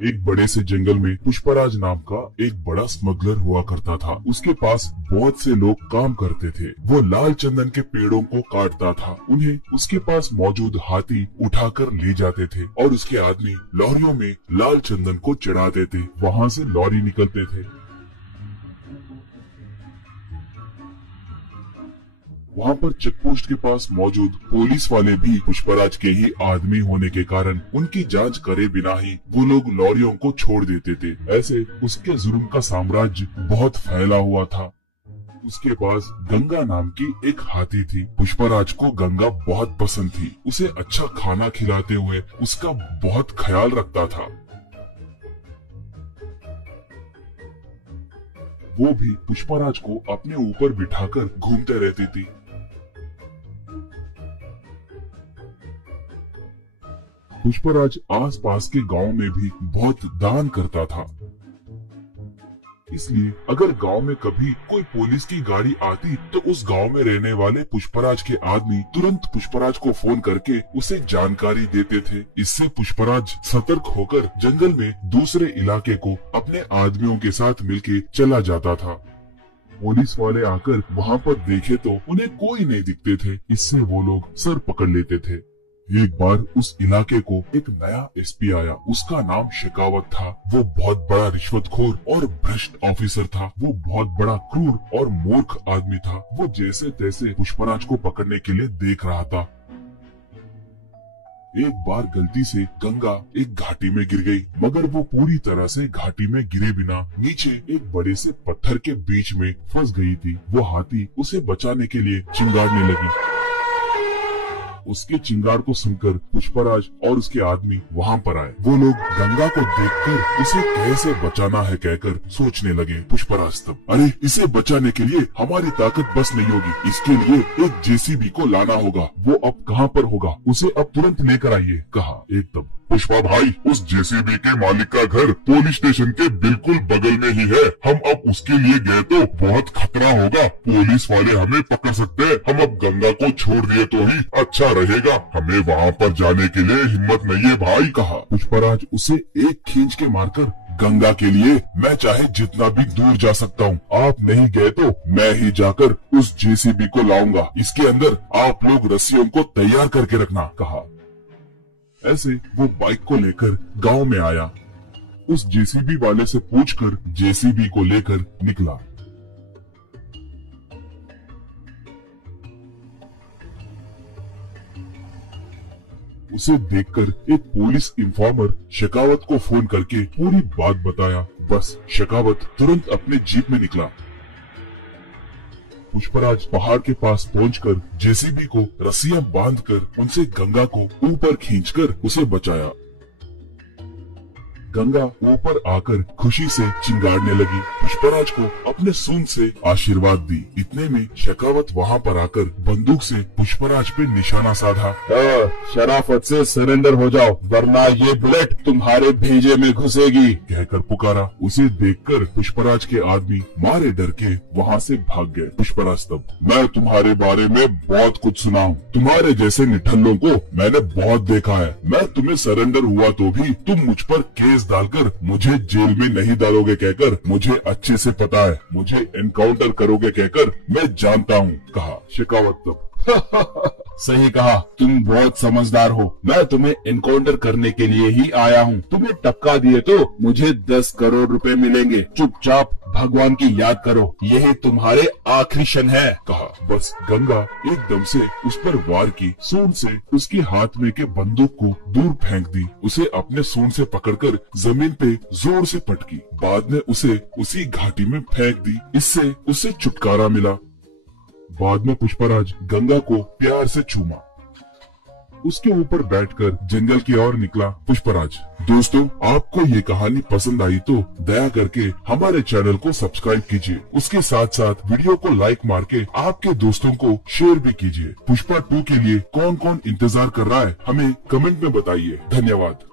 एक बड़े से जंगल में पुष्पराज नाम का एक बड़ा स्मगलर हुआ करता था। उसके पास बहुत से लोग काम करते थे। वो लाल चंदन के पेड़ों को काटता था। उन्हें उसके पास मौजूद हाथी उठाकर ले जाते थे और उसके आदमी लॉरियों में लाल चंदन को चढ़ाते थे। वहाँ से लॉरी निकलते थे। वहाँ पर चेकपोस्ट के पास मौजूद पुलिस वाले भी पुष्पराज के ही आदमी होने के कारण उनकी जांच करे बिना ही वो लोग लॉरियों को छोड़ देते थे। ऐसे उसके जुर्म का साम्राज्य बहुत फैला हुआ था। उसके पास गंगा नाम की एक हाथी थी। पुष्पराज को गंगा बहुत पसंद थी। उसे अच्छा खाना खिलाते हुए उसका बहुत ख्याल रखता था। वो भी पुष्पराज को अपने ऊपर बिठाकर घूमते रहती थी। पुष्पराज आसपास के गांव में भी बहुत दान करता था। इसलिए अगर गांव में कभी कोई पुलिस की गाड़ी आती तो उस गांव में रहने वाले पुष्पराज के आदमी तुरंत पुष्पराज को फोन करके उसे जानकारी देते थे। इससे पुष्पराज सतर्क होकर जंगल में दूसरे इलाके को अपने आदमियों के साथ मिलके चला जाता था। पुलिस वाले आकर वहाँ पर देखे तो उन्हें कोई नहीं दिखते थे। इससे वो लोग सर पकड़ लेते थे। एक बार उस इलाके को एक नया एसपी आया। उसका नाम शेखावत था। वो बहुत बड़ा रिश्वतखोर और भ्रष्ट ऑफिसर था। वो बहुत बड़ा क्रूर और मूर्ख आदमी था। वो जैसे तैसे पुष्पराज को पकड़ने के लिए देख रहा था। एक बार गलती से गंगा एक घाटी में गिर गई, मगर वो पूरी तरह से घाटी में गिरे बिना नीचे एक बड़े से पत्थर के बीच में फंस गई थी। वो हाथी उसे बचाने के लिए चिंगारने लगी। उसके चिंगार को सुनकर पुष्पराज और उसके आदमी वहाँ पर आए। वो लोग गंगा को देखकर उसे कैसे बचाना है कहकर सोचने लगे। पुष्पराज तब, अरे इसे बचाने के लिए हमारी ताकत बस नहीं होगी। इसके लिए एक जेसीबी को लाना होगा। वो अब कहाँ पर होगा, उसे अब तुरंत लेकर आइए, कहा। एकदम पुष्पा भाई, उस जेसीबी के मालिक का घर पुलिस स्टेशन के बिल्कुल बगल में ही है। हम अब उसके लिए गए तो बहुत खतरा होगा। पुलिस वाले हमें पकड़ सकते हैं। हम अब गंगा को छोड़ दिए तो ही अच्छा रहेगा। हमें वहाँ पर जाने के लिए हिम्मत नहीं है भाई, कहा। पुष्पराज उसे एक खींच के मारकर, गंगा के लिए मैं चाहे जितना भी दूर जा सकता हूँ। आप नहीं गए तो मैं ही जाकर उस जेसीबी को लाऊंगा। इसके अंदर आप लोग रस्सियों को तैयार करके रखना, कहा। ऐसे वो बाइक को लेकर गांव में आया। उस जेसीबी वाले से पूछकर जेसीबी को लेकर निकला। उसे देखकर एक पुलिस इन्फॉर्मर शेखावत को फोन करके पूरी बात बताया। बस शेखावत तुरंत अपने जीप में निकला। पुष्पराज पहाड़ के पास पहुंचकर जेसीबी को रस्सियां बांधकर उनसे गंगा को ऊपर खींचकर उसे बचाया। गंगा ऊपर आकर खुशी से चिंगारने लगी। पुष्पराज को अपने सूंड से आशीर्वाद दी। इतने में शेखावत वहाँ पर आकर बंदूक से पुष्पराज पे निशाना साधा। शराफत से सरेंडर हो जाओ, वरना ये बुलेट तुम्हारे भेजे में घुसेगी, कहकर पुकारा। उसे देखकर पुष्पराज के आदमी मारे डर के वहाँ से भाग गए। पुष्पराज तब, मैं तुम्हारे बारे में बहुत कुछ सुना हूँ। तुम्हारे जैसे निठल्लों को मैंने बहुत देखा है। मैं तुम्हें सरेंडर हुआ तो भी तुम मुझ पर केस डालकर मुझे जेल में नहीं डालोगे कहकर मुझे अच्छे से पता है। मुझे एनकाउंटर करोगे कहकर मैं जानता हूँ, कहा। शेखावत तब, सही कहा, तुम बहुत समझदार हो। मैं तुम्हें एनकाउंटर करने के लिए ही आया हूँ। तुम्हें टपका दिए तो मुझे 10 करोड़ रुपए मिलेंगे। चुपचाप भगवान की याद करो, यही तुम्हारे आखिरी क्षण है, कहा। बस गंगा एकदम से उस पर वार की। सूंड से उसके हाथ में के बंदूक को दूर फेंक दी। उसे अपने सूंड से पकड़कर जमीन पे जोर से पटकी। बाद में उसे उसी घाटी में फेंक दी। इससे उसे छुटकारा मिला। बाद में पुष्पराज गंगा को प्यार से चूमा। उसके ऊपर बैठकर जंगल की ओर निकला पुष्पराज। दोस्तों, आपको ये कहानी पसंद आई तो दया करके हमारे चैनल को सब्सक्राइब कीजिए। उसके साथ साथ वीडियो को लाइक मार के आपके दोस्तों को शेयर भी कीजिए। पुष्पा 2 के लिए कौन कौन इंतजार कर रहा है हमें कमेंट में बताइए। धन्यवाद।